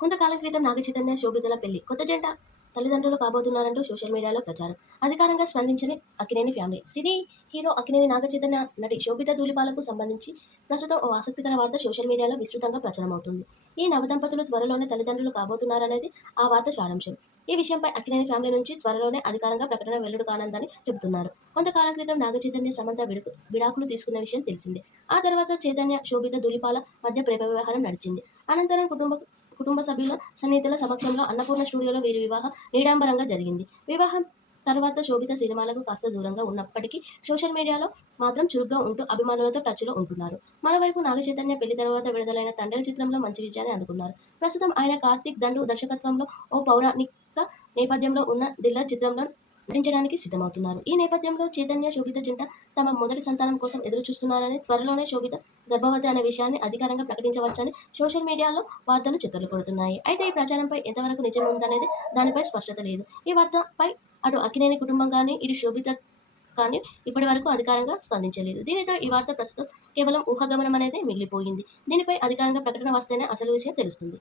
కొంతకాలం క్రితం నాగ చైతన్య శోభితల పెళ్ళి. కొత్త జంట తల్లిదండ్రులు కాబోతున్నారంటూ సోషల్ మీడియాలో ప్రచారం. అధికారంగా స్పందించని Akkineni family. Cine hero Akkineni Naga Chaitanya నటి శోభిత ధూళిపాలకు సంబంధించి ప్రస్తుతం ఓ ఆసక్తికర వార్త సోషల్ మీడియాలో విస్తృతంగా ప్రచారమవుతుంది. ఈ నవదంపతులు త్వరలోనే తల్లిదండ్రులు కాబోతున్నారనేది ఆ వార్త సారాంశం. ఈ విషయంపై అక్కినేని ఫ్యామిలీ నుంచి త్వరలోనే అధికారంగా ప్రకటన వెల్లడి కానుందని చెబుతున్నారు. కొంతకాలం క్రితం నాగచైతన్య సమంత విడుకు విడాకులు తీసుకున్న విషయం తెలిసిందే. ఆ తర్వాత చైతన్య శోభిత ధూళిపాల మధ్య ప్రేమ వ్యవహారం నడిచింది. అనంతరం కుటుంబ కుటుంబ సభ్యుల సన్నిహితుల సమక్షంలో అన్నపూర్ణ స్టూడియోలో వీరి వివాహం నీడాంబరంగా జరిగింది. వివాహం తర్వాత శోభిత సినిమాలకు కాస్త దూరంగా ఉన్నప్పటికీ సోషల్ మీడియాలో మాత్రం చురుగ్గా ఉంటూ అభిమానులతో టచ్లో ఉంటున్నారు. మరోవైపు నాగ చైతన్య పెళ్ళి తర్వాత విడుదలైన తండ్రి చిత్రంలో మంచి విజయాన్ని అందుకున్నారు. ప్రస్తుతం ఆయన కార్తీక్ దండు దర్శకత్వంలో ఓ పౌరాణిక నేపథ్యంలో ఉన్న దిల్లర్ చిత్రంలో నటించడానికి సిద్ధమవుతున్నారు. ఈ నేపథ్యంలో చైతన్య శోభిత జంట తమ మొదటి సంతానం కోసం ఎదురు చూస్తున్నారని త్వరలోనే శోభిత గర్భవతి అనే విషయాన్ని అధికారంగా ప్రకటించవచ్చని సోషల్ మీడియాలో వార్తలు చక్కర్లు కొడుతున్నాయి అయితే ఈ ప్రచారంపై ఎంతవరకు నిజం ఉందనేది దానిపై స్పష్టత లేదు. ఈ వార్తపై అటు అక్కినేని కుటుంబం కానీ ఇటు శోభిత కానీ ఇప్పటి వరకు అధికారంగా స్పందించలేదు. దీనితో ఈ వార్త ప్రస్తుతం కేవలం ఊహాగమనం అనేది మిగిలిపోయింది. దీనిపై అధికారంగా ప్రకటన వస్తేనే అసలు విషయం తెలుస్తుంది.